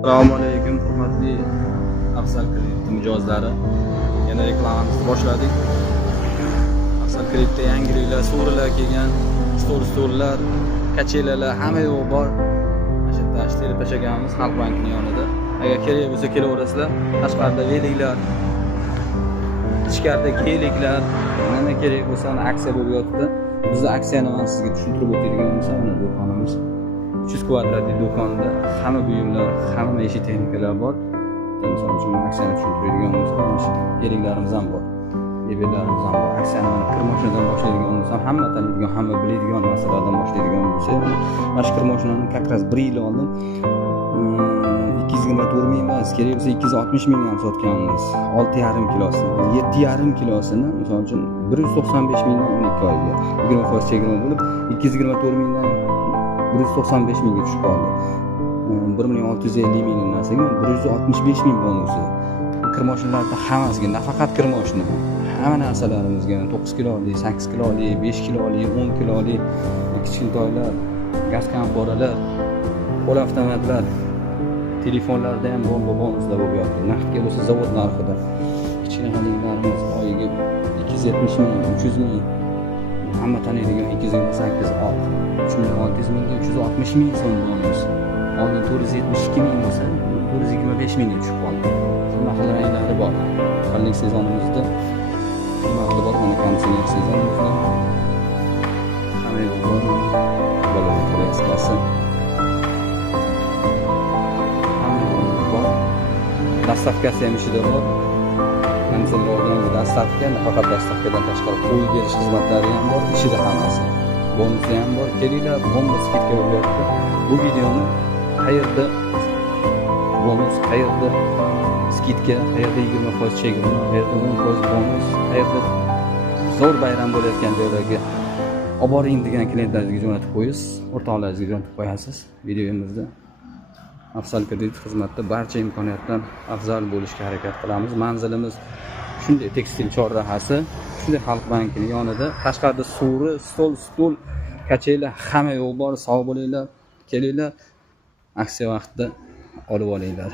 Assalomu alaykum, hurmatli Afzal kredit mijozlari. Yana reklamamizni boshladik. Afzal kreditda yangiliklar, suvrilar kelgan, stollar, kachelalar hamma yo'q bor. Mana shu yerda ishlab tashlaganmiz Xalq bankining yonida. Agar kerak bo'lsa kelaverasizlar. Tashqarida veliklar, ichkarida geliklar, nima kerak bo'lsa aksiya bo'lib yotibdi. Bizda aksiyani men sizga tushuntirib o'tadigan bo'lsam, mana do'konimiz 300 kvadratli do'konda hamma buyumlar, hamma maishiy texnikalar bor. Misol uchun aksiyani tushuntiradigan bo'lsam, geliklarimiz ham bor. Mebellarimiz ham bor. Aksiyani mana kir mashinadan boshlaydigan bo'lsam, hamma taniydigan, hamma biladigan narsalardan boshlaydigan bo'lsa, mana shu kir mashinani как раз 1 yil oldin 224 ming emas, kerak bo'lsa 260 ming ham sotganmiz. 6,5 kilosini, 7,5 kilosini misol uchun 195 mingdan 12 oyga 20% chegirma bo'lib 224 mingdan 195 mingga tushib qoldi. 1,650 ming narsaga 165 ming bonusi. Kir mashinalarda hammasiga, nafaqat kir mashina, hamma narsalarimizga 9 kiloli, 8 kiloli, 5 kiloli, 10 kiloli kichkintoylar, gaz kamporalar, qo'l avtomatlar, telefonlarda ham bonuslar bo'lib yotdi. Naqdga bo'lsa zavod narxida. Kichkinaliklarimiz oyiga 270 ming, 300 ming, hamma taniydigan 228 oq, 3,6 mingga 360 ming so'm bonus. Oldin 472 ming bo'lsa, 425 mingga tushib qoldi. Shunaqa ranglari bor. Qanday sezonimizda nima bor, mana konditsioner sezonimizda. Hamma bor. Bolalar kolleksiyasi. Dastavkasi ham ishida bor. Konditsioner olganimizda dastavka, faqat dastavkadan tashqari qo'yib berish xizmatlari ham bor, ishida hammasi. Bonusi ham bor. Kelinglar, bomba skidka bo'lyapti. Bu videoni qayerda bonus, qayerda skidka, qayerda 20% chegirma, qayerda 10% bonus, qayerda zo'r bayram bo'layotgan joylarga olib boring degan klientlaringizga jo'natib qo'yasiz, o'rtoqlaringizga jo'natib qo'yasiz. Videomizda Afzal kredit xizmatida barcha imkoniyatdan afzal bo'lishga harakat qilamiz. Manzilimiz shunday tekstil chorrahasi, shunday Xalq bankining yonida. Tashqarida suvri, stol, kachela hamma yo'q bor. Sog' bo'linglar, kelinglar. Aksiya vaqtida olib olinglar.